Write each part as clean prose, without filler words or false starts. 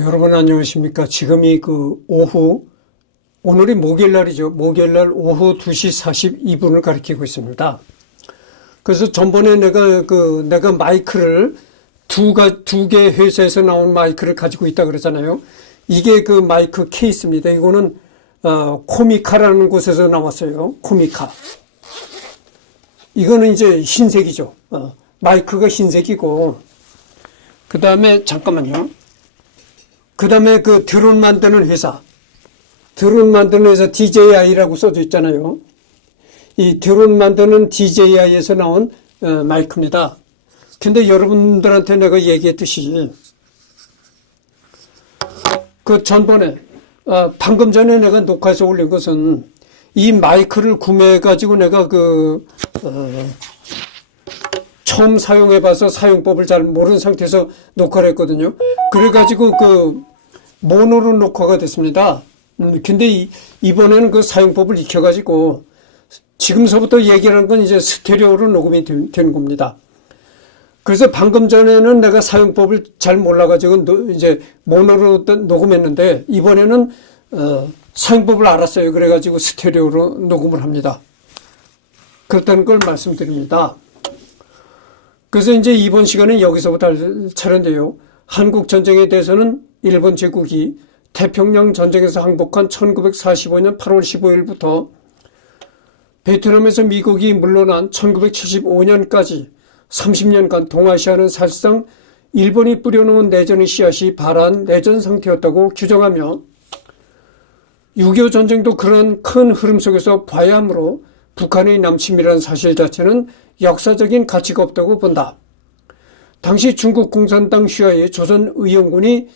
여러분 안녕하십니까. 지금이 오후, 오늘이 목요일날이죠. 목요일날 오후 2시 42분을 가리키고 있습니다. 그래서 전번에 내가 마이크를 두 개 회사에서 나온 마이크를 가지고 있다 그랬잖아요. 이게 그 마이크 케이스입니다. 이거는, 코미카라는 곳에서 나왔어요. 코미카. 이거는 이제 흰색이죠. 마이크가 흰색이고, 그 다음에, 잠깐만요. 그 다음에 드론 만드는 회사 DJI라고 써져 있잖아요. 이 드론 만드는 DJI에서 나온 마이크입니다. 근데 여러분들한테 내가 얘기했듯이 전번에 방금 전에 내가 녹화해서 올린 것은 이 마이크를 구매해가지고 내가 처음 사용해봐서 사용법을 잘 모르는 상태에서 녹화를 했거든요. 그래가지고 모노로 녹화가 됐습니다. 근데 이번에는 사용법을 익혀가지고 지금서부터 얘기하는 건 이제 스테레오로 녹음이 되는 겁니다. 그래서 방금 전에는 내가 사용법을 잘 몰라가지고 이제 모노로 녹음했는데 이번에는 사용법을 알았어요. 그래가지고 스테레오로 녹음을 합니다. 그렇다는 걸 말씀드립니다. 그래서 이제 이번 시간은 여기서부터 할 차례인데요. 한국 전쟁에 대해서는 일본 제국이 태평양 전쟁에서 항복한 1945년 8월 15일부터 베트남에서 미국이 물러난 1975년까지 30년간 동아시아는 사실상 일본이 뿌려놓은 내전의 씨앗이 발한 내전 상태였다고 규정하며 6.25 전쟁도 그런 큰 흐름 속에서 봐야 하므로 북한의 남침이라는 사실 자체는 역사적인 가치가 없다고 본다. 당시 중국 공산당 휘하의 조선의용군이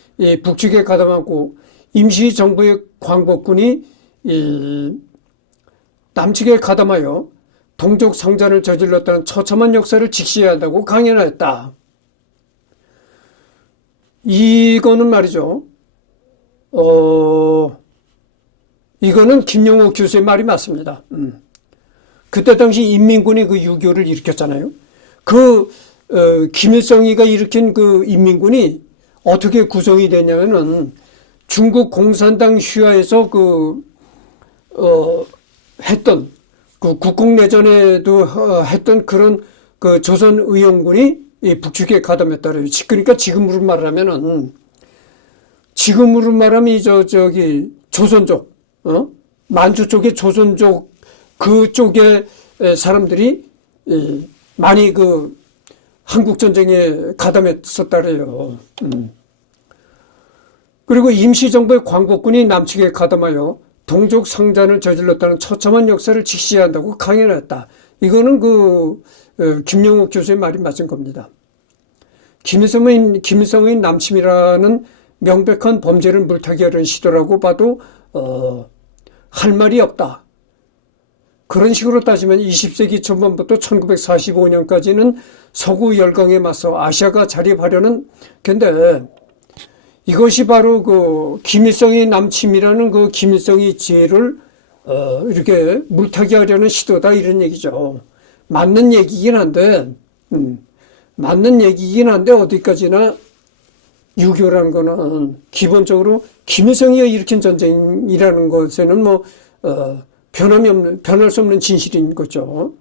북측에 가담하고 임시정부의 광복군이 남측에 가담하여 동족 상잔을 저질렀다는 처참한 역사를 직시해야 한다고 강연하였다. 이거는 말이죠. 이거는 김용옥 교수의 말이 맞습니다. 그때 당시 인민군이 6.25를 일으켰잖아요. 김일성이가 일으킨 인민군이 어떻게 구성이 되냐면은 중국 공산당 휘하에서 했던 국공내전에도 했던 그런 조선의용군이 북측에 가담했다 그래요. 그러니까 지금으로 말하면 저기 조선족, 만주 쪽의 조선족 그쪽의 사람들이 많이 한국전쟁에 가담했었다 그래요. 그리고 임시정부의 광복군이 남측에 가담하여 동족 상잔을 저질렀다는 처참한 역사를 직시해야 한다고 강연했다. 이거는 김용옥 교수의 말이 맞은 겁니다. 김일성의 남침이라는 명백한 범죄를 물타기 하려는 시도라고 봐도 할 말이 없다. 그런 식으로 따지면 20세기 초반부터 1945년까지는 서구 열강에 맞서 아시아가 자립하려는 근데 이것이 바로 김일성의 남침이라는 김일성의 지혜를 이렇게 물타기 하려는 시도다 이런 얘기죠. 맞는 얘기긴 한데 어디까지나 6.25라는 거는 기본적으로 김일성이 일으킨 전쟁이라는 것에는 변할 수 없는 진실인 거죠.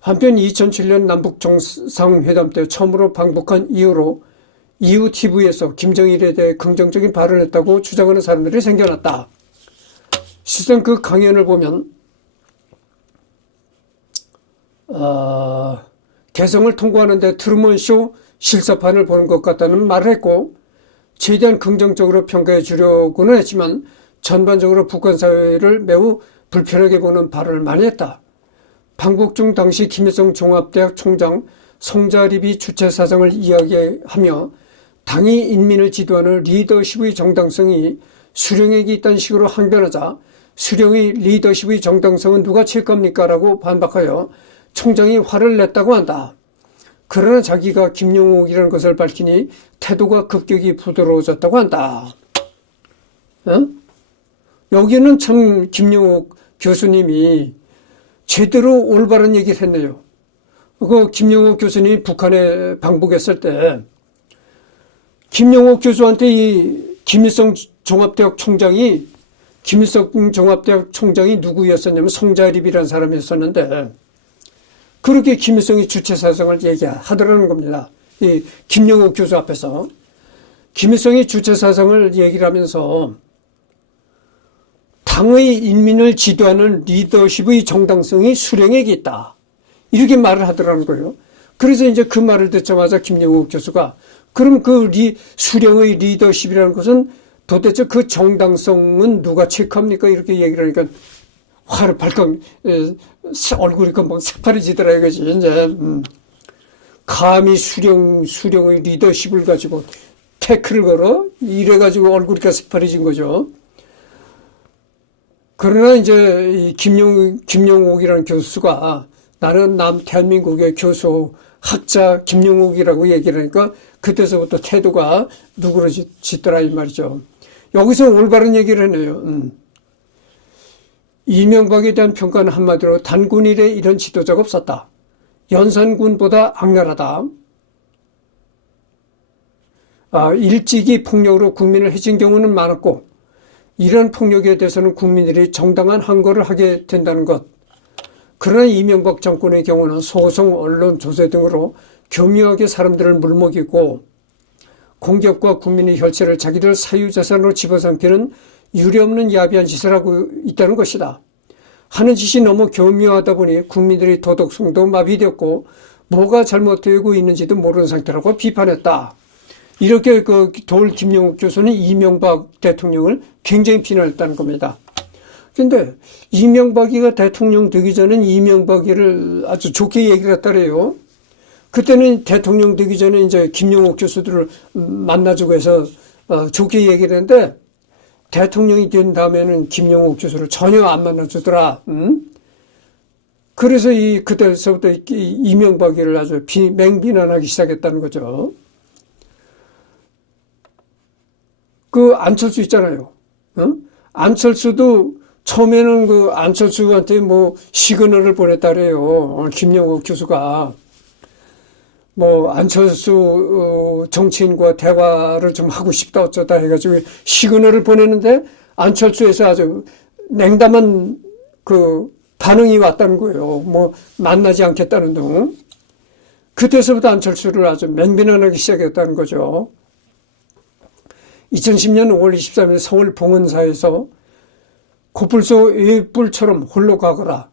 한편 2007년 남북 정상회담 때 처음으로 방북한 이후로 이후 TV에서 김정일에 대해 긍정적인 발언을 했다고 주장하는 사람들이 생겨났다. 실상 그 강연을 보면 개성을 통과하는데 트루먼쇼 실사판을 보는 것 같다는 말을 했고 최대한 긍정적으로 평가해 주려고는 했지만 전반적으로 북한 사회를 매우 불편하게 보는 발언을 많이 했다. 방북 중 당시 김일성 종합대학 총장 성자립이 주체 사상을 이야기하며 당이 인민을 지도하는 리더십의 정당성이 수령에게 있다는 식으로 항변하자 수령의 리더십의 정당성은 누가 칠 겁니까? 라고 반박하여 총장이 화를 냈다고 한다. 그러나 자기가 김용옥이라는 것을 밝히니 태도가 급격히 부드러워졌다고 한다. 여기는 참 김용옥 교수님이 제대로 올바른 얘기를 했네요. 김용옥 교수님이 북한에 방북했을 때 김영옥 교수한테 이 김일성 종합대학 총장이 누구였었냐면 송자립이라는 사람이었었는데, 그렇게 김일성이 주체사상을 얘기하더라는 겁니다. 이 김영옥 교수 앞에서. 김일성이 주체사상을 얘기를 하면서 당의 인민을 지도하는 리더십의 정당성이 수령에게 있다, 이렇게 말을 하더라는 거예요. 그래서 이제 그 말을 듣자마자 김영옥 교수가, 그럼 그 수령의 리더십이라는 것은 도대체 그 정당성은 누가 체크합니까? 이렇게 얘기를 하니까 화를 발칵, 얼굴이 금방 새파래지더라 이거지. 이제 감히 수령의 리더십을 가지고 태클을 걸어? 이래가지고 얼굴이 새파래진 거죠. 그러나 이제 이 김영옥이라는 교수가, 나는 대한민국의 교수, 학자 김영옥이라고 얘기를 하니까 그때서부터 태도가 누그러지더라 이 말이죠. 여기서 올바른 얘기를 해내요. 이명박에 대한 평가는 한마디로 단군 이래 이런 지도자가 없었다. 연산군보다 악랄하다. 일찍이 폭력으로 국민을 해친 경우는 많았고, 이런 폭력에 대해서는 국민들이 정당한 항거를 하게 된다는 것. 그러나 이명박 정권의 경우는 소송, 언론, 조세 등으로 교묘하게 사람들을 물먹이고 공격과 국민의 혈세를 자기들 사유재산으로 집어삼키는 유례없는 야비한 짓을 하고 있다는 것이다. 하는 짓이 너무 교묘하다 보니 국민들의 도덕성도 마비되었고 뭐가 잘못되고 있는지도 모르는 상태라고 비판했다. 이렇게 돌 김영옥 교수는 이명박 대통령을 굉장히 비난했다는 겁니다. 근데 이명박이가 대통령 되기 전엔 이명박이를 아주 좋게 얘기를 했다래요. 그때는 대통령 되기 전에 이제 김영옥 교수들을 만나주고 해서 좋게 얘기를 했는데, 대통령이 된 다음에는 김영옥 교수를 전혀 안 만나주더라. 그래서 그때서부터 이명박이를 아주 맹비난하기 시작했다는 거죠. 그 안철수 있잖아요. 안철수도 처음에는 안철수한테 시그널을 보냈다래요. 김영옥 교수가. 안철수 정치인과 대화를 좀 하고 싶다 어쩌다 해가지고 시그널을 보냈는데, 안철수에서 아주 냉담한 반응이 왔다는 거예요. 만나지 않겠다는 등. 그때서부터 안철수를 아주 맹비난하기 시작했다는 거죠. 2010년 5월 23일 서울 봉은사에서 코뿔소 외뿔처럼 홀로 가거라,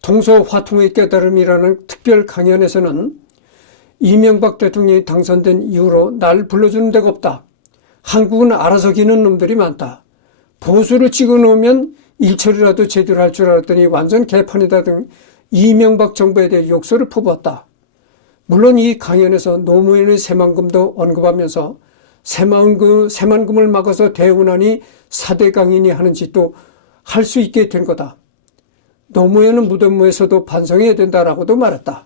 동서화통의 깨달음이라는 특별 강연에서는 이명박 대통령이 당선된 이후로 날 불러주는 데가 없다. 한국은 알아서 기는 놈들이 많다. 보수를 찍어놓으면 일처리라도 제대로 할 줄 알았더니 완전 개판이다 등 이명박 정부에 대해 욕설을 퍼부었다. 물론 이 강연에서 노무현의 새만금도 언급하면서 새만금을 막아서 대운하니 사대강인이 하는 짓도 할 수 있게 된 거다. 노무현은 무덤에서도 반성해야 된다라고도 말했다.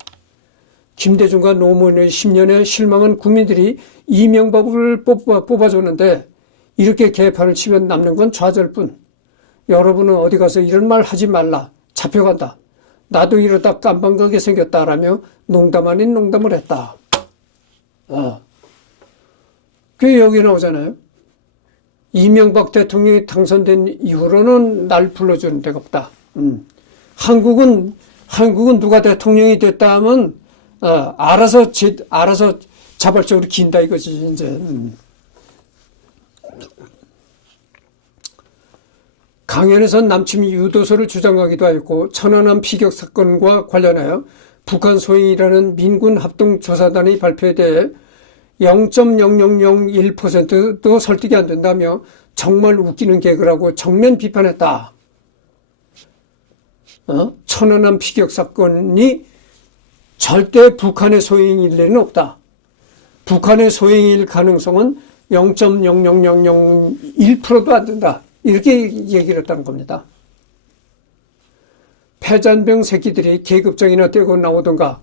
김대중과 노무현의 10년의 실망은 국민들이 이명박을 뽑아줬는데 이렇게 개판을 치면 남는 건 좌절뿐. 여러분은 어디 가서 이런 말 하지 말라. 잡혀간다. 나도 이러다 깜방가게 생겼다라며 농담 아닌 농담을 했다. 그게 여기 나오잖아요. 이명박 대통령이 당선된 이후로는 날 불러주는 데가 없다. 한국은 누가 대통령이 됐다 하면 알아서 자발적으로 긴다 이거지 이제. 강연에선 남침 유도서를 주장하기도 하였고, 천안함 피격 사건과 관련하여 북한 소행이라는 민군 합동조사단의 발표에 대해 0.0001%도 설득이 안 된다며 정말 웃기는 개그라고 정면 비판했다. 천안함 피격 사건이 절대 북한의 소행일 리는 없다. 북한의 소행일 가능성은 0.00001%도 안 된다. 이렇게 얘기를 했다는 겁니다. 패잔병 새끼들이 계급장이나 떼고 나오던가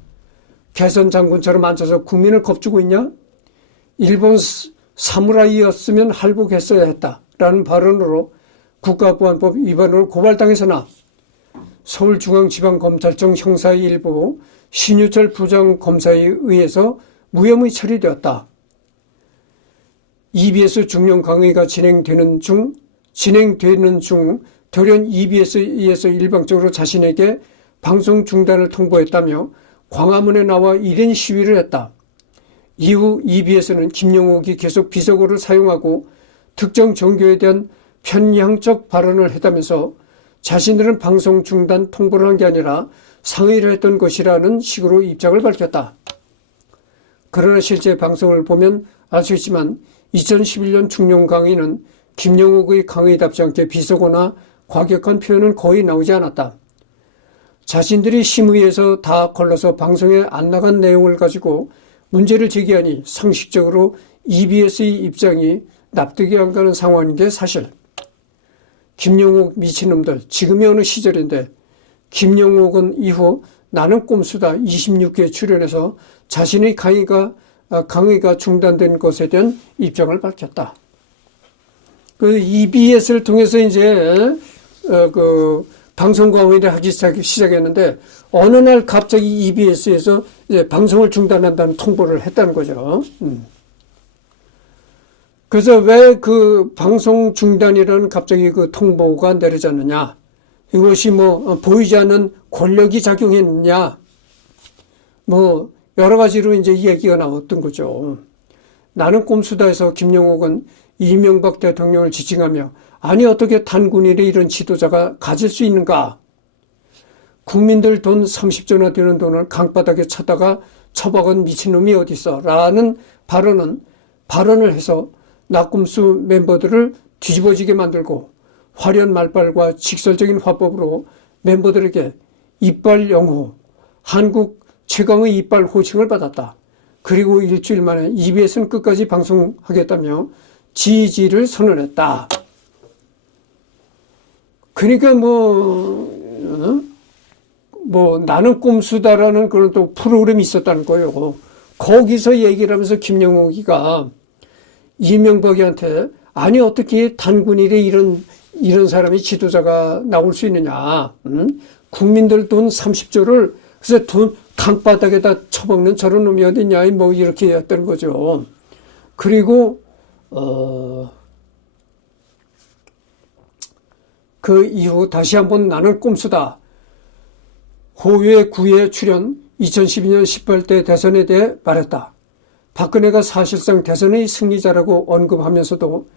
개선 장군처럼 앉아서 국민을 겁주고 있냐? 일본 사무라이였으면 할복했어야 했다라는 발언으로 국가보안법 위반으로 고발당해서나 서울중앙지방검찰청 형사의 일부 신유철 부장검사에 의해서 무혐의 처리되었다. EBS 중용 강의가 진행되는 중 돌연 EBS에서 일방적으로 자신에게 방송 중단을 통보했다며 광화문에 나와 1인 시위를 했다. 이후 EBS는 김용옥이 계속 비속어를 사용하고 특정 종교에 대한 편향적 발언을 했다면서 자신들은 방송 중단 통보를 한 게 아니라 상의를 했던 것이라는 식으로 입장을 밝혔다. 그러나 실제 방송을 보면 알 수 있지만 2011년 중용 강의는 김용옥의 강의답지 않게 비속어나 과격한 표현은 거의 나오지 않았다. 자신들이 심의에서 다 걸러서 방송에 안 나간 내용을 가지고 문제를 제기하니 상식적으로 EBS의 입장이 납득이 안 가는 상황인 게 사실. 김용옥 미친놈들, 지금이 어느 시절인데 김용옥은 이후 나는 꼼수다 26회 출연해서 자신의 강의가 중단된 것에 대한 입장을 밝혔다. 그 EBS를 통해서 이제 방송 강의를 하기 시작했는데 어느 날 갑자기 EBS에서 이제 방송을 중단한다는 통보를 했다는 거죠. 그래서 왜 그 방송 중단이라는 갑자기 그 통보가 내려졌느냐? 이것이 보이지 않는 권력이 작용했느냐? 여러 가지로 이제 얘기가 나왔던 거죠. 나는 꼼수다에서 김용옥은 이명박 대통령을 지칭하며 아니 어떻게 단군일의 이런 지도자가 가질 수 있는가? 국민들 돈 30조나 되는 돈을 강바닥에 쳐다가 처박은 미친놈이 어딨어? 라는 발언을 해서 낙곰수 멤버들을 뒤집어지게 만들고 화려한 말발과 직설적인 화법으로 멤버들에게 이빨 영호, 한국 최강의 이빨 호칭을 받았다. 그리고 일주일 만에 EBS는 끝까지 방송하겠다며 지지를 선언했다. 그러니까 나는 꼼수다라는 그런 또 프로그램이 있었다는 거예요. 거기서 얘기를 하면서 김용옥이가 이명박이한테 아니 어떻게 단군일에 이런 사람이 지도자가 나올 수 있느냐. 국민들 돈 30조를 그래서 돈 강바닥에다 처먹는 저런 놈이 어딨냐 이렇게 했던 거죠. 그리고 그 이후 다시 한번 나는 꼼수다. 호유의 9회 출연 2012년 18대 대선에 대해 말했다. 박근혜가 사실상 대선의 승리자라고 언급하면서도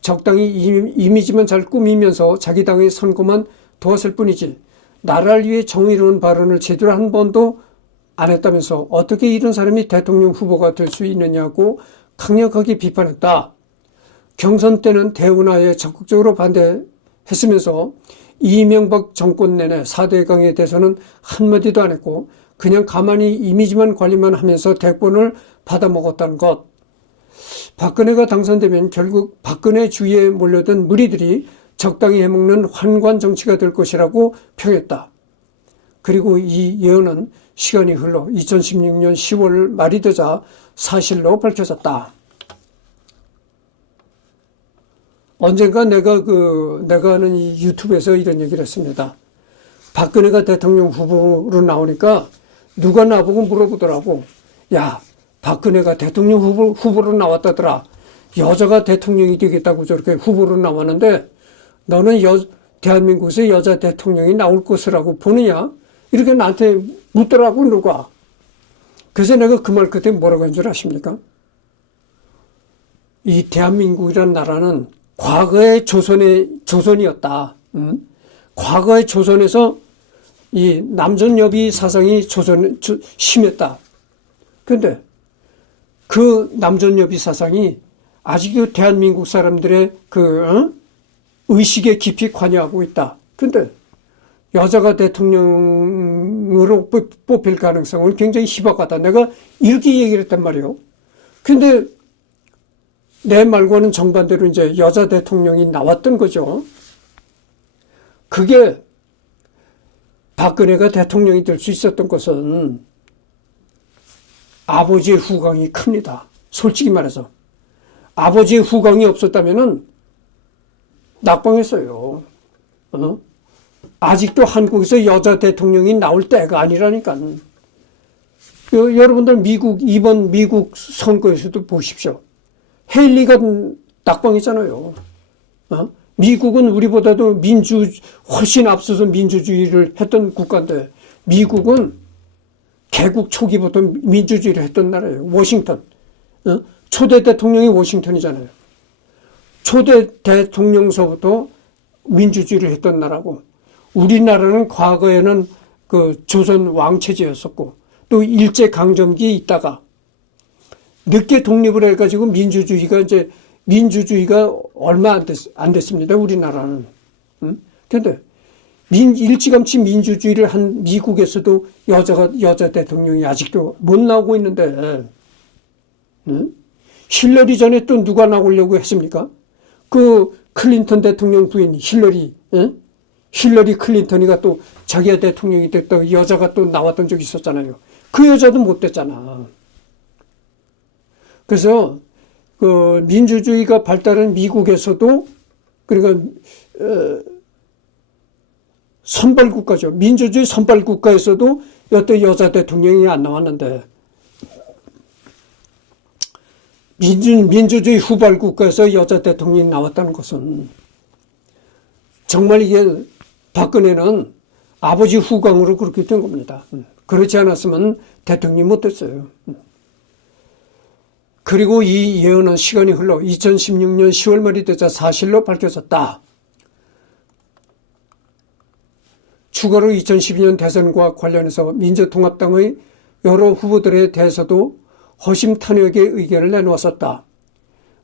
적당히 이미지만 잘 꾸미면서 자기 당의 선거만 도왔을 뿐이지 나라를 위해 정의로운 발언을 제대로 한 번도 안 했다면서 어떻게 이런 사람이 대통령 후보가 될 수 있느냐고 강력하게 비판했다. 경선 때는 대운하에 적극적으로 반대했으면서 이명박 정권 내내 4대 강에 대해서는 한마디도 안 했고 그냥 가만히 이미지만 관리만 하면서 대권을 받아먹었다는 것. 박근혜가 당선되면 결국 박근혜 주위에 몰려든 무리들이 적당히 해먹는 환관 정치가 될 것이라고 평했다. 그리고 이 예언은 시간이 흘러 2016년 10월 말이 되자 사실로 밝혀졌다. 언젠가 내가 하는 이 유튜브에서 이런 얘기를 했습니다. 박근혜가 대통령 후보로 나오니까 누가 나보고 물어보더라고. 야, 박근혜가 대통령 후보로 나왔다더라. 여자가 대통령이 되겠다고 저렇게 후보로 나왔는데 너는 대한민국에서 여자 대통령이 나올 것이라고 보느냐? 이렇게 나한테 묻더라고 누가. 그래서 내가 그 말 끝에 뭐라고 한 줄 아십니까? 이 대한민국이라는 나라는 과거의 조선이었다. 과거의 조선에서 이 남존여비 사상이 심했다. 그런데 그 남존여비 사상이 아직도 대한민국 사람들의 의식에 깊이 관여하고 있다. 근데 여자가 대통령으로 뽑힐 가능성은 굉장히 희박하다. 내가 이렇게 얘기를 했단 말이에요. 근데 내 말과는 정반대로 이제 여자 대통령이 나왔던 거죠. 그게 박근혜가 대통령이 될 수 있었던 것은 아버지의 후광이 큽니다. 솔직히 말해서. 아버지의 후광이 없었다면은 낙방했어요. 아직도 한국에서 여자 대통령이 나올 때가 아니라니까. 여러분들 이번 미국 선거에서도 보십시오. 헤일리가 낙방했잖아요. 미국은 우리보다도 훨씬 앞서서 민주주의를 했던 국가인데, 미국은 개국 초기부터 민주주의를 했던 나라예요. 워싱턴. 초대 대통령이 워싱턴이잖아요. 초대 대통령서부터 민주주의를 했던 나라고, 우리나라는 과거에는 그 조선 왕체제였었고, 또 일제강점기 있다가, 늦게 독립을 해가지고 민주주의가 얼마 안 됐습니다. 우리나라는. 근데 일찌감치 민주주의를 한 미국에서도 여자 대통령이 아직도 못 나오고 있는데, 힐러리 전에 또 누가 나오려고 했습니까? 그 클린턴 대통령 부인 힐러리 클린턴이가 또 자기가 대통령이 됐다고 여자가 또 나왔던 적이 있었잖아요. 그 여자도 못 됐잖아. 그래서 그 민주주의가 발달한 미국에서도, 그러니까 선발국가죠. 민주주의 선발국가에서도 여태 여자 대통령이 안 나왔는데, 민주주의 후발국가에서 여자 대통령이 나왔다는 것은 정말 이게 박근혜는 아버지 후광으로 그렇게 된 겁니다. 그렇지 않았으면 대통령이 못 됐어요. 그리고 이 예언은 시간이 흘러 2016년 10월 말이 되자 사실로 밝혀졌다. 추가로 2012년 대선과 관련해서 민주통합당의 여러 후보들에 대해서도 허심 탄회하게 의견을 내놓았었다.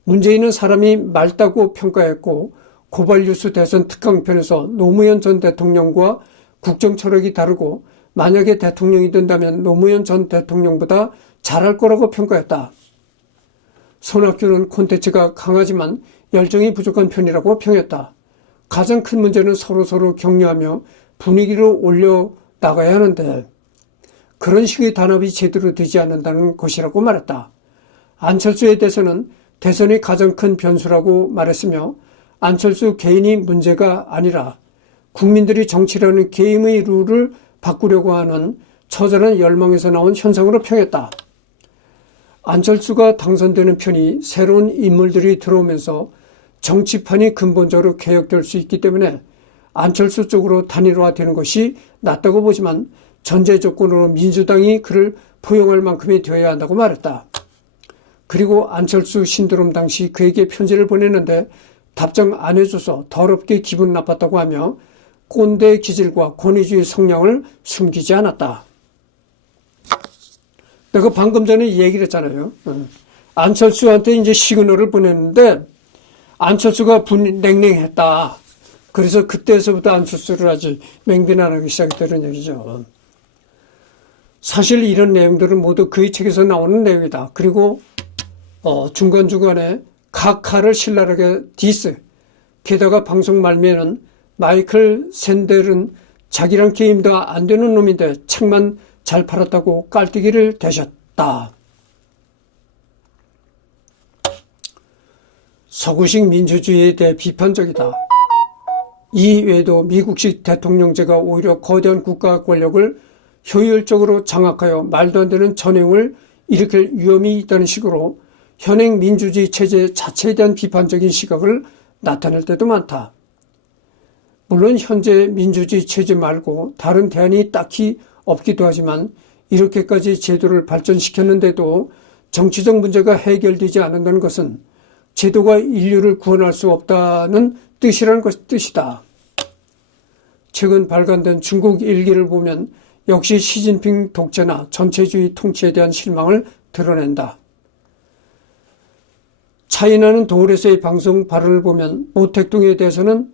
문재인은 사람이 맑다고 평가했고, 고발뉴스 대선 특강편에서 노무현 전 대통령과 국정 철학이 다르고 만약에 대통령이 된다면 노무현 전 대통령보다 잘할 거라고 평가했다. 손학규는 콘텐츠가 강하지만 열정이 부족한 편이라고 평했다. 가장 큰 문제는 서로 격려하며 분위기를 올려나가야 하는데 그런 식의 단합이 제대로 되지 않는다는 것이라고 말했다. 안철수에 대해서는 대선이 가장 큰 변수라고 말했으며 안철수 개인이 문제가 아니라 국민들이 정치라는 게임의 룰을 바꾸려고 하는 처절한 열망에서 나온 현상으로 평했다. 안철수가 당선되는 편이 새로운 인물들이 들어오면서 정치판이 근본적으로 개혁될 수 있기 때문에 안철수 쪽으로 단일화되는 것이 낫다고 보지만 전제 조건으로 민주당이 그를 포용할 만큼이 되어야 한다고 말했다. 그리고 안철수 신드롬 당시 그에게 편지를 보냈는데 답장 안 해줘서 더럽게 기분 나빴다고 하며 꼰대 기질과 권위주의 성향을 숨기지 않았다. 내가 방금 전에 얘기를 했잖아요. 안철수한테 이제 시그널을 보냈는데 안철수가 냉랭했다. 그래서 그때서부터 안철수를 아주 맹비난하기 시작했다는 얘기죠. 사실 이런 내용들은 모두 그의 책에서 나오는 내용이다. 그리고 중간중간에 각하를 신랄하게 디스. 게다가 방송 말미에는 마이클 샌델은 자기랑 게임도 안 되는 놈인데 책만 잘 팔았다고 깔때기를 대셨다. 서구식 민주주의에 대해 비판적이다. 이 외에도 미국식 대통령제가 오히려 거대한 국가 권력을 효율적으로 장악하여 말도 안 되는 전횡을 일으킬 위험이 있다는 식으로 현행 민주주의 체제 자체에 대한 비판적인 시각을 나타낼 때도 많다. 물론 현재 민주주의 체제 말고 다른 대안이 딱히 없기도 하지만 이렇게까지 제도를 발전시켰는데도 정치적 문제가 해결되지 않는다는 것은 제도가 인류를 구원할 수 없다는 뜻이다. 최근 발간된 중국 일기를 보면 역시 시진핑 독재나 전체주의 통치에 대한 실망을 드러낸다. 차이나는 도울에서의 방송 발언을 보면 모택동에 대해서는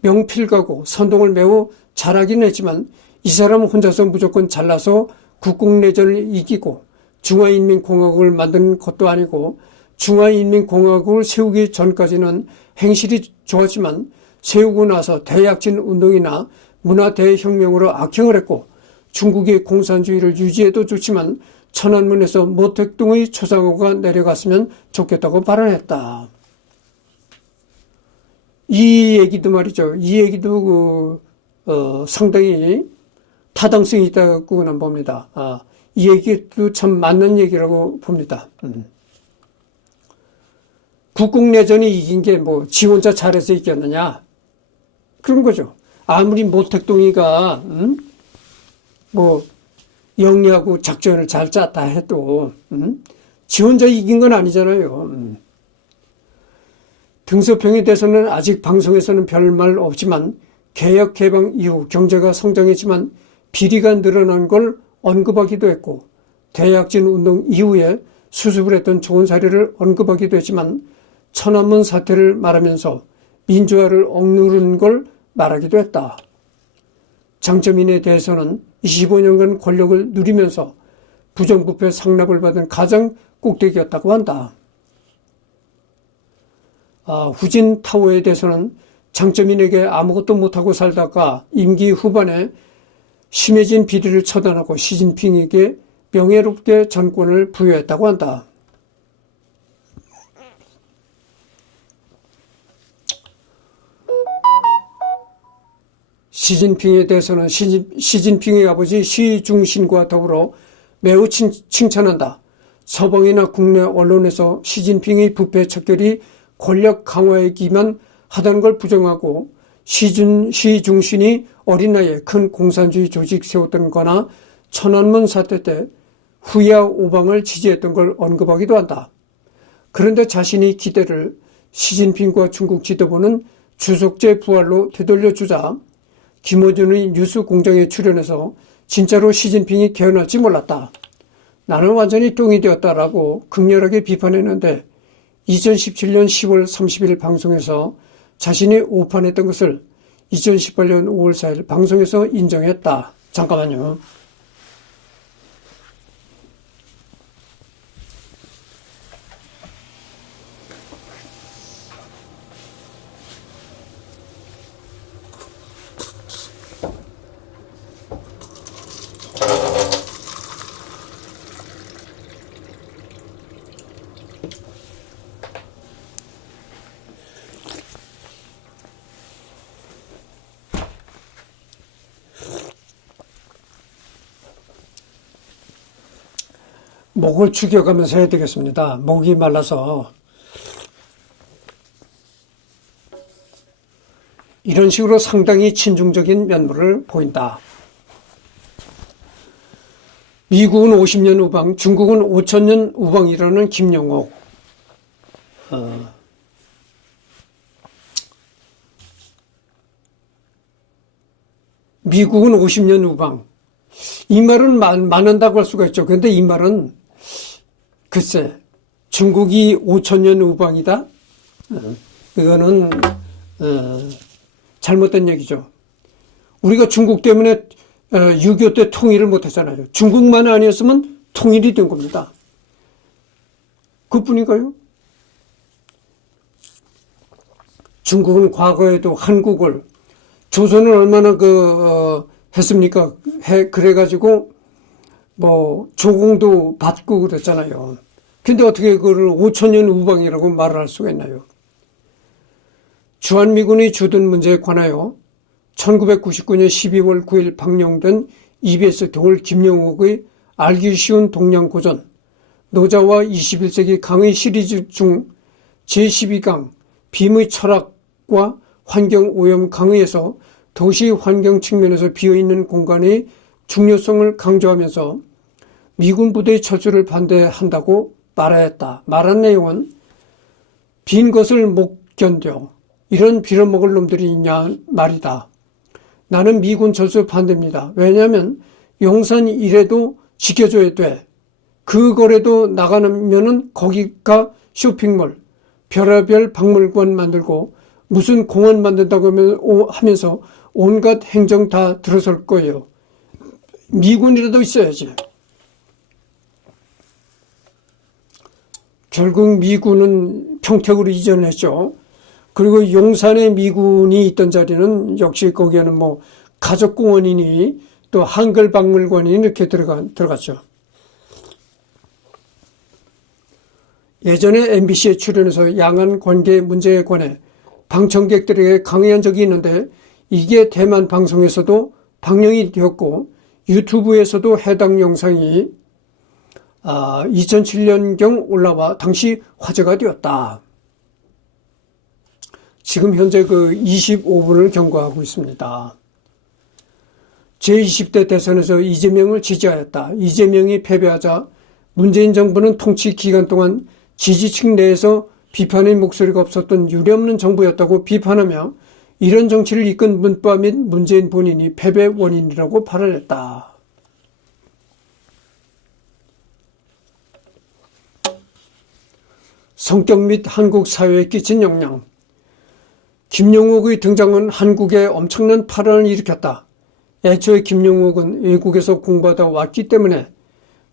명필가고 선동을 매우 잘하긴 했지만 이 사람은 혼자서 무조건 잘나서 국共내전을 이기고 중화인민공화국을 만든 것도 아니고 중화인민공화국을 세우기 전까지는 행실이 좋았지만 세우고 나서 대약진 운동이나 문화 대혁명으로 악행을 했고 중국의 공산주의를 유지해도 좋지만 천안문에서 모택동의 초상화가 내려갔으면 좋겠다고 발언했다. 이 얘기도 말이죠. 이 얘기도 상당히 타당성이 있다고 난 봅니다. 이 얘기도 참 맞는 얘기라고 봅니다. 국共내전이 이긴 게 뭐 지 혼자 잘해서 이겼느냐? 그런 거죠. 아무리 모택동이가 뭐 영리하고 작전을 잘 짰다 해도 지 혼자 이긴 건 아니잖아요. 등소평에 대해서는 아직 방송에서는 별말 없지만 개혁 개방 이후 경제가 성장했지만 비리가 늘어난 걸 언급하기도 했고 대약진 운동 이후에 수습을 했던 좋은 사례를 언급하기도 했지만 천안문 사태를 말하면서 민주화를 억누른 걸 말하기도 했다. 장점인에 대해서는 25년간 권력을 누리면서 부정부패 상납을 받은 가장 꼭대기였다고 한다. 후진 타오에 대해서는 장점인에게 아무것도 못하고 살다가 임기 후반에 심해진 비리를 처단하고 시진핑에게 명예롭게 전권을 부여했다고 한다. 시진핑에 대해서는 시진핑의 아버지 시중신과 더불어 매우 칭찬한다. 서방이나 국내 언론에서 시진핑의 부패 척결이 권력 강화이기만 하다는 걸 부정하고 시중신이 어린 나이에 큰 공산주의 조직 세웠던 거나 천안문 사태 때 후야 오방을 지지했던 걸 언급하기도 한다. 그런데 자신의 기대를 시진핑과 중국 지도부는 주석제 부활로 되돌려주자 김어준의 뉴스 공장에 출연해서 진짜로 시진핑이 개헌할지 몰랐다. 나는 완전히 똥이 되었다라고 극렬하게 비판했는데 2017년 10월 30일 방송에서 자신이 오판했던 것을 2018년 5월 4일 방송에서 인정했다. 잠깐만요. 목을 죽여가면서 해야 되겠습니다. 목이 말라서. 이런 식으로 상당히 친중적인 면모를 보인다. 미국은 50년 우방, 중국은 5천년 우방이라는 김영옥. 미국은 50년 우방. 이 말은 많은다고 할 수가 있죠. 그런데 이 말은 글쎄 중국이 5천년 우방이다? 이거는 잘못된 얘기죠. 우리가 중국 때문에 6.25 때 통일을 못했잖아요. 중국만 아니었으면 통일이 된 겁니다. 그뿐인가요? 중국은 과거에도 한국을 조선을 얼마나 했습니까? 그래가지고 뭐 조공도 받고 그랬잖아요. 근데 어떻게 그걸 5천년 우방이라고 말을 할 수가 있나요? 주한미군이 주둔 문제에 관하여 1999년 12월 9일 방영된 EBS 동을 김영옥의 알기 쉬운 동양고전 노자와 21세기 강의 시리즈 중 제12강 빔의 철학과 환경오염 강의에서 도시 환경 측면에서 비어있는 공간의 중요성을 강조하면서 미군 부대의 철수를 반대한다고 말하였다. 말한 내용은 빈 것을 못 견뎌 이런 빌어먹을 놈들이 있냐 말이다. 나는 미군 철수 반대입니다. 왜냐하면 용산 이래도 지켜줘야 돼. 그 거래도 나가면은 거기가 쇼핑몰, 별의별 박물관 만들고 무슨 공원 만든다고 하면서 온갖 행정 다 들어설 거예요. 미군이라도 있어야지. 결국 미군은 평택으로 이전했죠. 그리고 용산에 미군이 있던 자리는 역시 거기에는 뭐 가족공원이니 또 한글박물관이 이렇게 들어갔죠. 예전에 MBC에 출연해서 양안 관계 문제에 관해 방청객들에게 강의한 적이 있는데 이게 대만 방송에서도 방영이 되었고 유튜브에서도 해당 영상이 2007년경 올라와 당시 화제가 되었다. 지금 현재 그 25분을 경과하고 있습니다. 제20대 대선에서 이재명을 지지하였다. 이재명이 패배하자 문재인 정부는 통치 기간 동안 지지층 내에서 비판의 목소리가 없었던 유례없는 정부였다고 비판하며 이런 정치를 이끈 문바 및 문재인 본인이 패배 원인이라고 발언했다. 성격 및 한국 사회에 끼친 영향. 김용옥의 등장은 한국에 엄청난 파란을 일으켰다. 애초에 김용옥은 외국에서 공부하다 왔기 때문에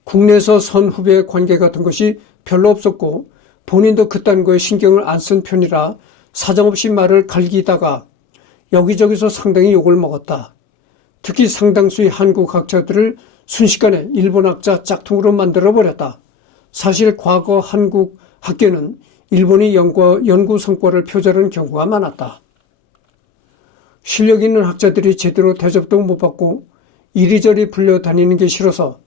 국내에서 선후배 관계 같은 것이 별로 없었고 본인도 그딴 거에 신경을 안 쓴 편이라 사정없이 말을 갈기다가 여기저기서 상당히 욕을 먹었다. 특히 상당수의 한국 학자들을 순식간에 일본 학자 짝퉁으로 만들어버렸다. 사실 과거 한국 학계는 일본이 연구 성과를 표절한 경우가 많았다. 실력 있는 학자들이 제대로 대접도 못 받고 이리저리 불려다니는 게 싫어서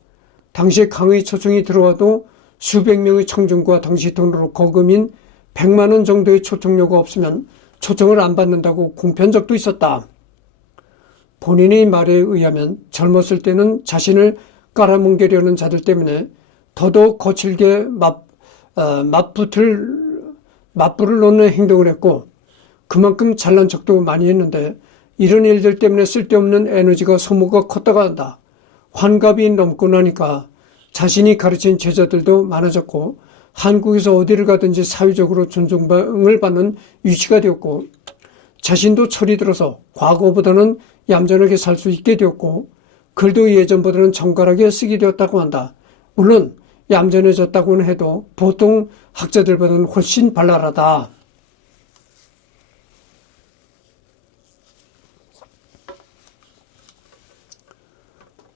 당시에 강의 초청이 들어와도 수백 명의 청중과 당시 돈으로 거금인 100만 원 정도의 초청료가 없으면 초청을 안 받는다고 공표한 적도 있었다. 본인의 말에 의하면 젊었을 때는 자신을 깔아뭉개려는 자들 때문에 더더욱 거칠게 맞불을 놓는 행동을 했고 그만큼 잘난 척도 많이 했는데 이런 일들 때문에 쓸데없는 에너지가 소모가 컸다가 한다. 환갑이 넘고 나니까 자신이 가르친 제자들도 많아졌고 한국에서 어디를 가든지 사회적으로 존중을 받는 위치가 되었고 자신도 철이 들어서 과거보다는 얌전하게 살 수 있게 되었고 글도 예전보다는 정갈하게 쓰게 되었다고 한다. 물론 얌전해졌다고는 해도 보통 학자들보다는 훨씬 발랄하다.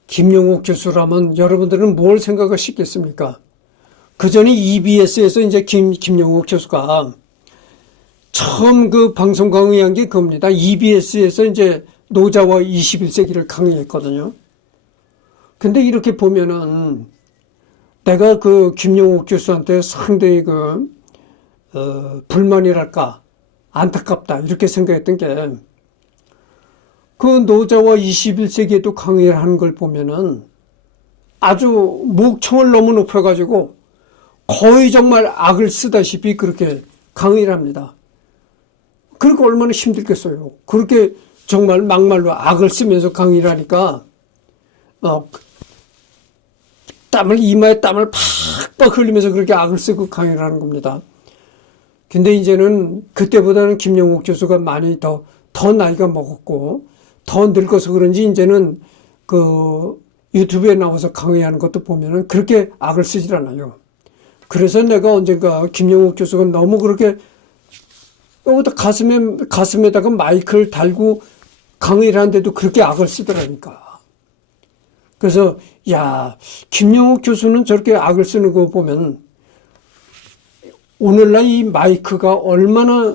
김용옥 교수라면 여러분들은 뭘 생각하시겠습니까? 그 전에 EBS에서 이제 김용옥 교수가 처음 그 방송 강의한 게 그겁니다. EBS에서 이제 노자와 21세기를 강의했거든요. 근데 이렇게 보면은 내가 그 김용옥 교수한테 상당히 불만이랄까 안타깝다 이렇게 생각했던 게 그 노자와 21세기에도 강의를 하는 걸 보면은 아주 목청을 너무 높여가지고 거의 정말 악을 쓰다시피 그렇게 강의를 합니다. 그러니까 얼마나 힘들겠어요. 그렇게 정말 막말로 악을 쓰면서 강의를 하니까 이마에 땀을 팍팍 흘리면서 그렇게 악을 쓰고 강의를 하는 겁니다. 근데 이제는 그때보다는 김용옥 교수가 많이 더 나이가 먹었고 더 늙어서 그런지 이제는 그 유튜브에 나와서 강의하는 것도 보면은 그렇게 악을 쓰질 않아요. 그래서 내가 언젠가 김용옥 교수가 너무 그렇게 여기다 가슴에다가 마이크를 달고 강의를 하는데도 그렇게 악을 쓰더라니까. 그래서 야, 김용옥 교수는 저렇게 악을 쓰는 거 보면 오늘날 이 마이크가 얼마나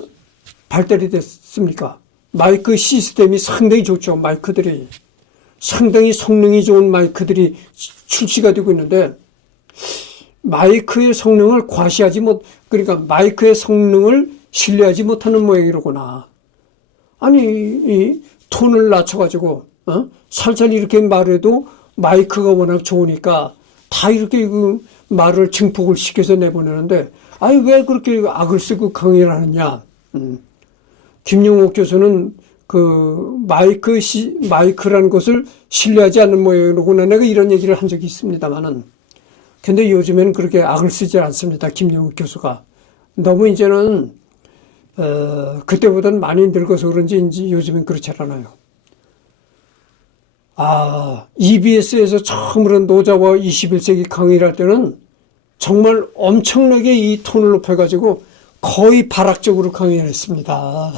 발달이 됐습니까? 마이크 시스템이 상당히 좋죠. 마이크들이 상당히 성능이 좋은 마이크들이 출시가 되고 있는데 마이크의 성능을 그러니까 마이크의 성능을 신뢰하지 못하는 모양이로구나. 아니 이 톤을 낮춰가지고 살살 이렇게 말해도 마이크가 워낙 좋으니까 다 이렇게 그 말을 증폭을 시켜서 내보내는데 아니 왜 그렇게 악을 쓰고 강의를 하느냐. 김용옥 교수는 그 마이크라는 것을 신뢰하지 않는 모양이로구나. 내가 이런 얘기를 한 적이 있습니다만은. 근데 요즘에는 그렇게 악을 쓰지 않습니다. 김용옥 교수가. 너무 이제는, 그때보다는 많이 늙어서 그런지 요즘엔 그렇지 않아요. EBS에서 처음으로 노자와 21세기 강의를 할 때는 정말 엄청나게 이 톤을 높여가지고 거의 발악적으로 강의를 했습니다.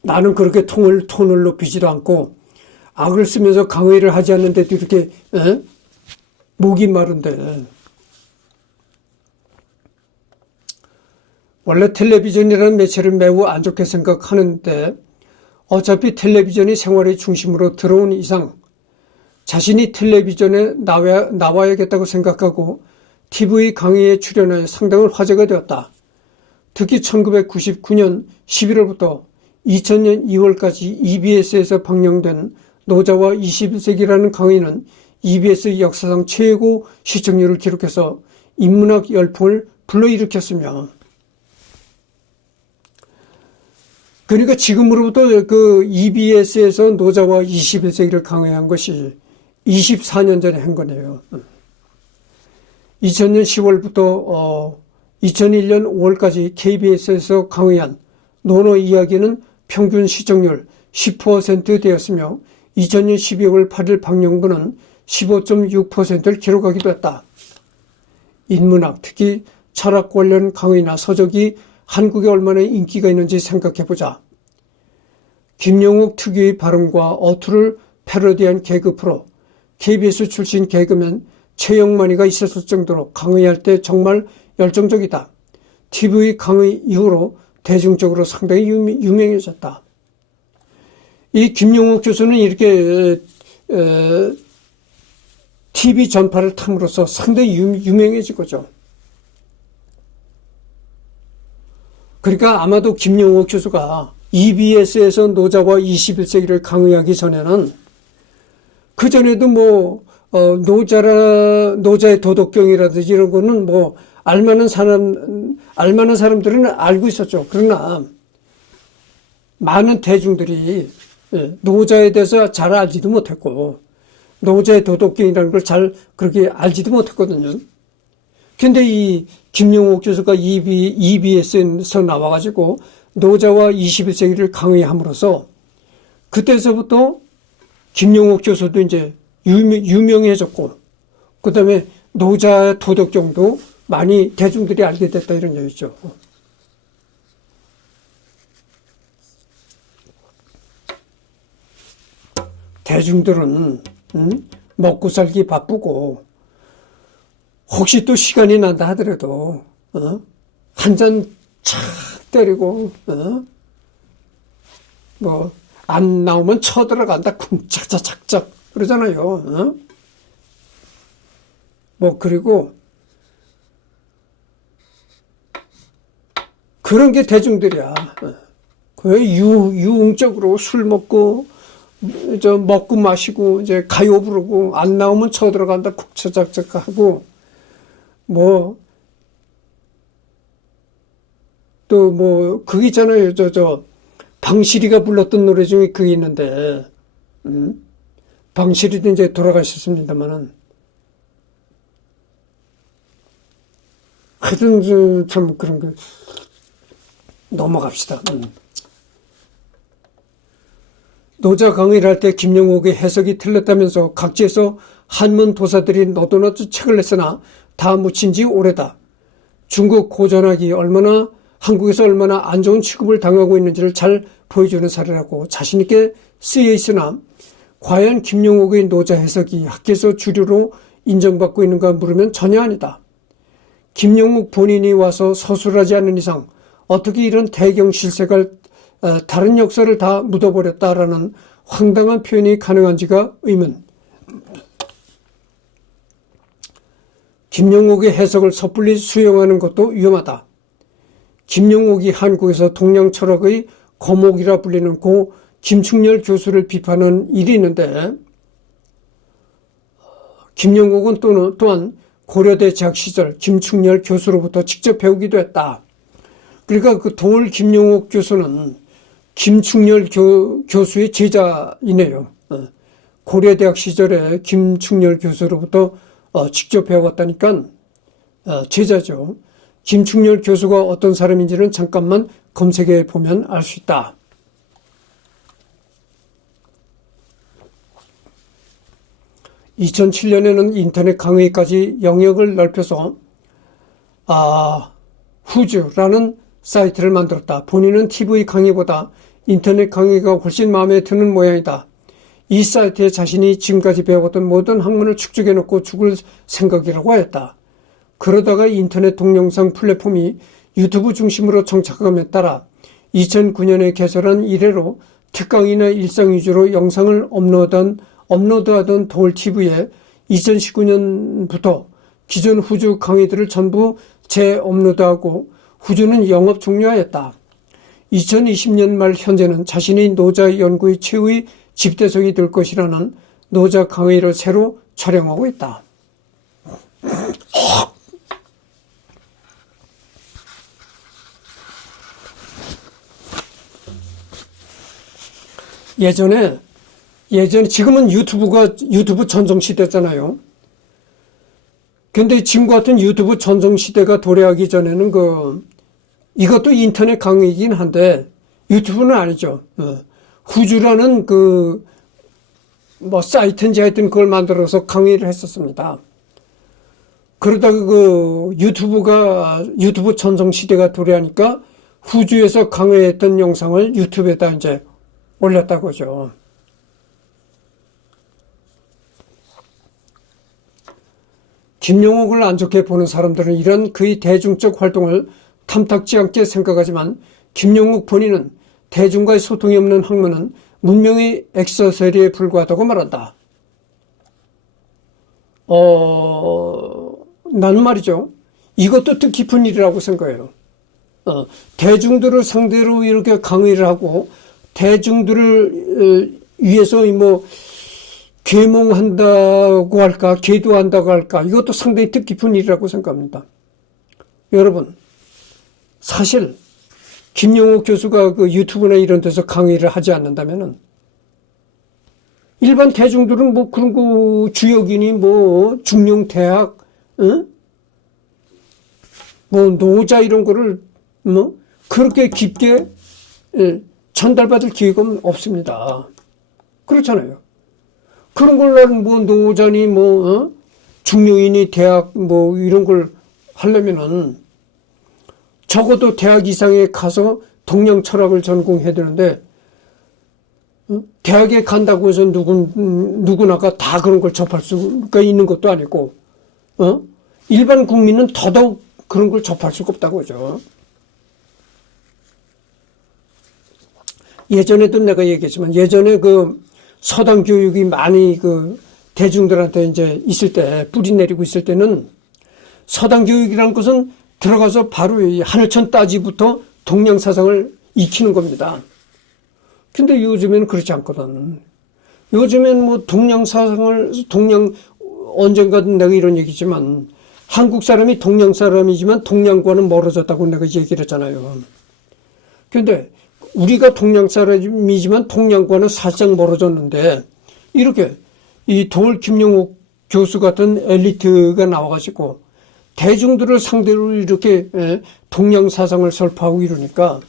나는 그렇게 톤을 높이지도 않고 악을 쓰면서 강의를 하지 않는데도 이렇게 목이 마른데 원래 텔레비전이라는 매체를 매우 안 좋게 생각하는데 어차피 텔레비전이 생활의 중심으로 들어온 이상 자신이 텔레비전에 나와야겠다고 생각하고 TV 강의에 출연해 상당한 화제가 되었다. 특히 1999년 11월부터 2000년 2월까지 EBS에서 방영된 노자와 21세기라는 강의는 EBS 역사상 최고 시청률을 기록해서 인문학 열풍을 불러일으켰으며, 그러니까 지금으로부터 그 EBS에서 노자와 21세기를 강의한 것이 24년 전에 한 거네요. 2000년 10월부터 2001년 5월까지 KBS에서 강의한 논어 이야기는 평균 시청률 10% 되었으며 2000년 12월 8일 방영분은 15.6%를 기록하기도 했다. 인문학, 특히 철학 관련 강의나 서적이 한국에 얼마나 인기가 있는지 생각해보자. 김영욱 특유의 발음과 어투를 패러디한 개그 프로, KBS 출신 개그맨 최영만이가 있었을 정도로 강의할 때 정말 열정적이다. TV 강의 이후로 대중적으로 상당히 유명해졌다. 이 김영욱 교수는 이렇게 TV 전파를 탐으로써 상당히 유명해진 거죠. 그러니까 아마도 김영욱 교수가 EBS에서 노자와 21세기를 강의하기 전에는, 그전에도 노자의 도덕경이라든지 이런 거는 알만한 사람들은 알고 있었죠. 그러나 많은 대중들이 노자에 대해서 잘 알지도 못했고, 노자의 도덕경이라는 걸 잘 그렇게 알지도 못했거든요. 근데 이 김영욱 교수가 EBS에서 나와가지고 노자와 21세기를 강의함으로써 그때서부터 김영욱 교수도 이제 유명해졌고, 그 다음에 노자의 도덕경도 많이 대중들이 알게 됐다, 이런 얘기죠. 대중들은 먹고 살기 바쁘고, 혹시 또 시간이 난다 하더라도 한 잔 착 때리고 안 나오면 쳐들어간다 쿵짝짝짝짝 그러잖아요. 그리고 그런 게 대중들이야. 그 유흥적으로 술 먹고 먹고 마시고 이제 가요 부르고 안 나오면 쳐들어간다 쿵짝짝짝 하고, 그거 있잖아요. 방실이가 불렀던 노래 중에 그게 있는데, 방실이도 이제 돌아가셨습니다만은, 하여튼, 참 그런 거, 넘어갑시다. 노자 강의를 할 때 김영옥의 해석이 틀렸다면서 각지에서 한문 도사들이 너도나도 책을 냈으나 다 묻힌 지 오래다. 중국 고전학이 한국에서 얼마나 안 좋은 취급을 당하고 있는지를 잘 보여주는 사례라고 자신있게 쓰여 있으나, 과연 김영옥의 노자 해석이 학계에서 주류로 인정받고 있는가 물으면 전혀 아니다. 김영옥 본인이 와서 서술하지 않는 이상 어떻게 이런 대경 실세가 다른 역사를 다 묻어버렸다라는 황당한 표현이 가능한지가 의문. 김영옥의 해석을 섣불리 수용하는 것도 위험하다. 김영옥이 한국에서 동양 철학의 거목이라 불리는 고 김충렬 교수를 비판한 일이 있는데, 김영옥은 또한 고려대 재학 시절 김충렬 교수로부터 직접 배우기도 했다. 그러니까 그 돌 김영옥 교수는 김충렬 교수의 제자이네요. 고려대학 시절에 김충렬 교수로부터 직접 배워왔다니까 제자죠. 김충렬 교수가 어떤 사람인지는 잠깐만 검색해 보면 알 수 있다. (2007년에는) 인터넷 강의까지 영역을 넓혀서 후즈라는 사이트를 만들었다. 본인은 TV 강의보다 인터넷 강의가 훨씬 마음에 드는 모양이다. 이 사이트에 자신이 지금까지 배워왔던 모든 학문을 축적해놓고 죽을 생각이라고 하였다. 그러다가 인터넷 동영상 플랫폼이 유튜브 중심으로 정착함에 따라 2009년에 개설한 이래로 특강이나 일상 위주로 영상을 업로드하던 도올TV에 2019년부터 기존 후주 강의들을 전부 재업로드하고 후주는 영업 종료하였다. 2020년 말 현재는 자신의 노자 연구의 최후의 집대성이 될 것이라는 노자 강의를 새로 촬영하고 있다. 예전에 지금은 유튜브 전성시대잖아요. 근데 지금 같은 유튜브 전성시대가 도래하기 전에는 이것도 인터넷 강의이긴 한데 유튜브는 아니죠. 후주라는 사이트인지 하여튼 그걸 만들어서 강의를 했었습니다. 그러다가 유튜브 전성시대가 도래하니까 후주에서 강의했던 영상을 유튜브에다 이제 올렸다고죠. 김용옥을 안 좋게 보는 사람들은 이런 그의 대중적 활동을 탐탁지 않게 생각하지만 김용옥 본인은 대중과의 소통이 없는 학문은 문명의 액세서리에 불과하다고 말한다. 나는 말이죠. 이것도 뜻깊은 일이라고 생각해요. 대중들을 상대로 이렇게 강의를 하고 대중들을 위해서 계몽한다고 할까, 계도한다고 할까, 이것도 상당히 뜻깊은 일이라고 생각합니다. 여러분, 사실 김용옥 교수가 유튜브나 이런 데서 강의를 하지 않는다면은 일반 대중들은 그런 주역이니 중용대학, 노자 이런 거를 그렇게 깊게 전달받을 기회가 없습니다. 그렇잖아요. 그런 걸 노자니 중용이니 대학 이런 걸 하려면은 적어도 대학 이상에 가서 동양 철학을 전공해야 되는데 대학에 간다고 해서 누구나가 다 그런 걸 접할 수가 있는 것도 아니고 일반 국민은 더더욱 그런 걸 접할 수가 없다고 하죠. 예전에도 내가 얘기했지만 예전에 서당 교육이 많이 대중들한테 이제 있을 때 뿌리 내리고 있을 때는 서당 교육이라는 것은 들어가서 바로 이 하늘천 따지부터 동양 사상을 익히는 겁니다. 근데 요즘에는 그렇지 않거든. 요즘엔 동양 사상을 언젠가든 내가 이런 얘기지만 한국 사람이 동양 사람이지만 동양과는 멀어졌다고 내가 얘기를 했잖아요. 근데 우리가 동양 사람이지만 동양과는 살짝 멀어졌는데 이렇게 이 동을 김용옥 교수 같은 엘리트가 나와가지고 대중들을 상대로 이렇게 동양 사상을 설파하고 이러니까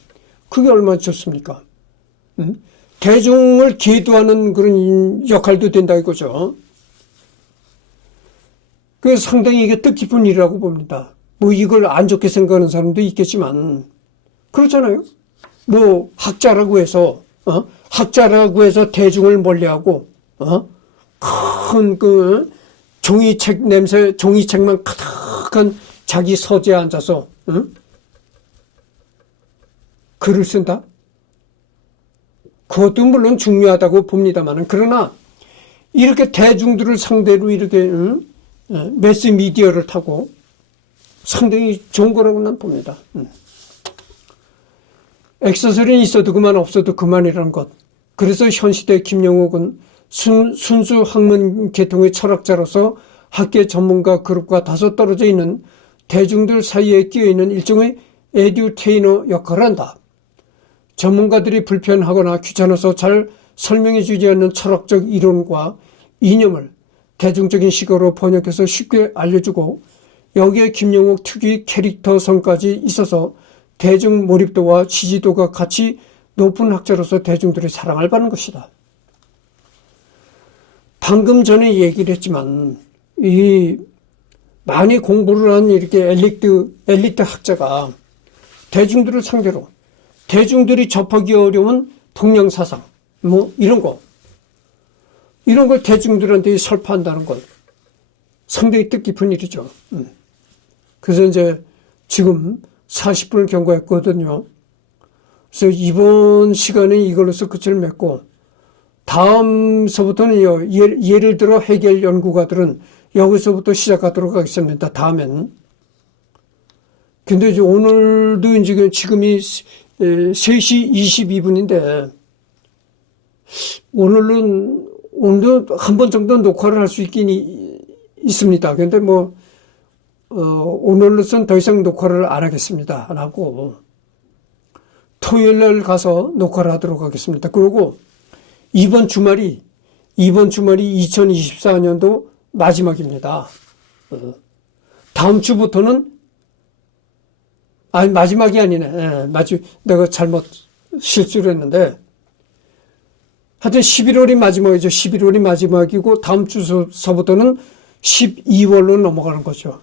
그게 얼마나 좋습니까? 대중을 계도하는 그런 역할도 된다 이거죠. 그래서 상당히 이게 뜻깊은 일이라고 봅니다. 이걸 안 좋게 생각하는 사람도 있겠지만 그렇잖아요. 학자라고 해서 대중을 멀리하고 큰 종이책만 가득한 자기 서재에 앉아서 글을 쓴다? 그것도 물론 중요하다고 봅니다만 그러나 이렇게 대중들을 상대로 이렇게 매스미디어를 타고 상당히 좋은 거라고 난 봅니다. 액세서리는 있어도 그만 없어도 그만이라는 것. 그래서 현 시대 김용옥은 순수 학문 계통의 철학자로서 학계 전문가 그룹과 다소 떨어져 있는 대중들 사이에 끼어있는 일종의 에듀테이너 역할을 한다. 전문가들이 불편하거나 귀찮아서 잘 설명해 주지 않는 철학적 이론과 이념을 대중적인 식어로 번역해서 쉽게 알려주고 여기에 김용옥 특유의 캐릭터성까지 있어서 대중 몰입도와 지지도가 같이 높은 학자로서 대중들의 사랑을 받는 것이다. 방금 전에 얘기를 했지만 많이 공부를 한 이렇게 엘리트 학자가 대중들을 상대로 대중들이 접하기 어려운 동양 사상 이런 걸 대중들한테 설파한다는 건 상당히 뜻깊은 일이죠. 그래서 이제 지금 40분을 경과했거든요. 그래서 이번 시간에 이걸로서 끝을 맺고 다음서부터는 예를 들어 해겔 연구가들은 여기서부터 시작하도록 하겠습니다. 다음엔. 근데 이제 오늘도 이제 지금이 3시 22분인데, 오늘도 한 번 정도 녹화를 할 수 있긴 있습니다. 근데 오늘로선 더 이상 녹화를 안 하겠습니다. 안 하고, 토요일 날 가서 녹화를 하도록 하겠습니다. 그리고 이번 주말이 2024년도 마지막입니다. 다음 주부터는, 아니, 마지막이 아니네. 내가 잘못 실수를 했는데, 하여튼 11월이 마지막이죠. 11월이 마지막이고, 다음 주서부터는 12월로 넘어가는 거죠.